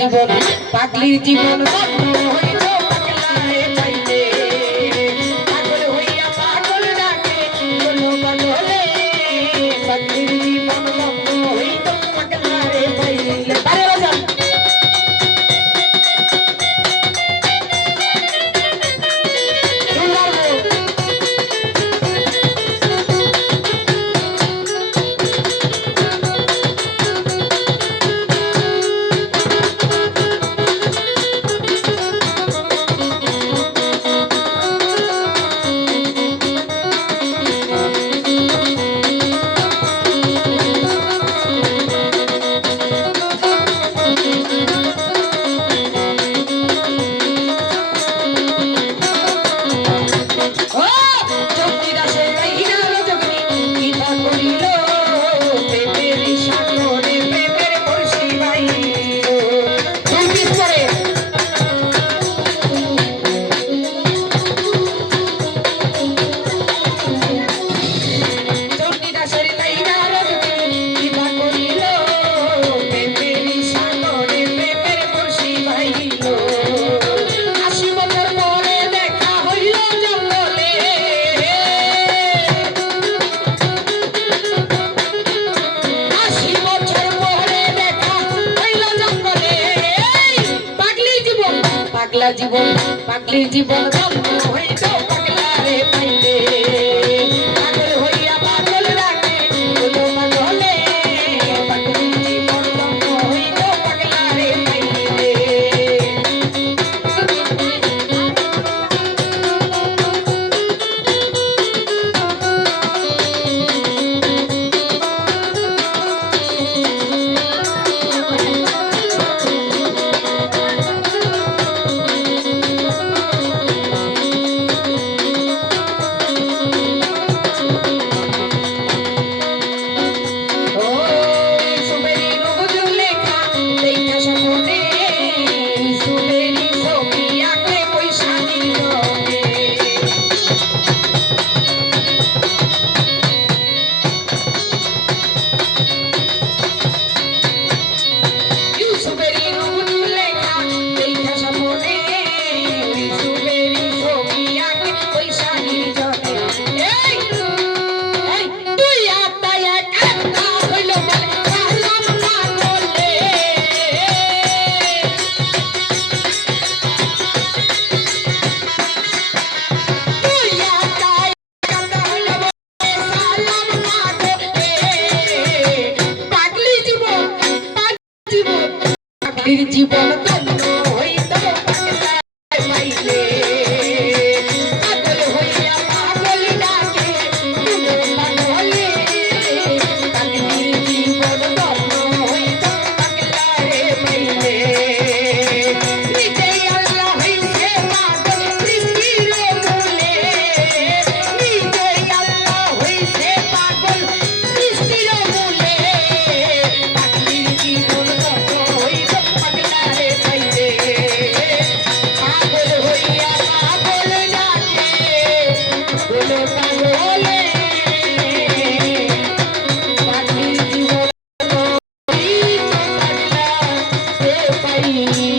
জীবন পাগলির জীবন ধন্য হইল পাগলারে পাইলে পাগল হইয়া পাগল ডাকে বলো বদলে পাগলির জীবন ধন্য হইল পাগলারে পাইলে আরে রাজা পাগলা জীবন পাগলির জীবন ধন্য হইল পাগলারে পাইলে পাগল হইয়া পাগল ডাকে বলো বদলে পাগলির জীবন ধন্য হইল পাগলারে পাইলে জীবন ধন্য হইল পাগলারে পাইলে পাগল হইয়া পাগল ডাকে বলো বদলে পাগলির জীবন ধন্য হইল পাগলারে পাইলে নিজে আল্লাহ হইছে পাগল সৃষ্টির মূলে নিজে আল্লাহ হইছে পাগল সৃষ্টির মূলে পাগলির জীবন ধন্য হইল পাগলারে পাইলে পাগল হইয়া পাগল ডাকে বলো বদলে পাগলির জীবন হইল পাগলারে পাইলে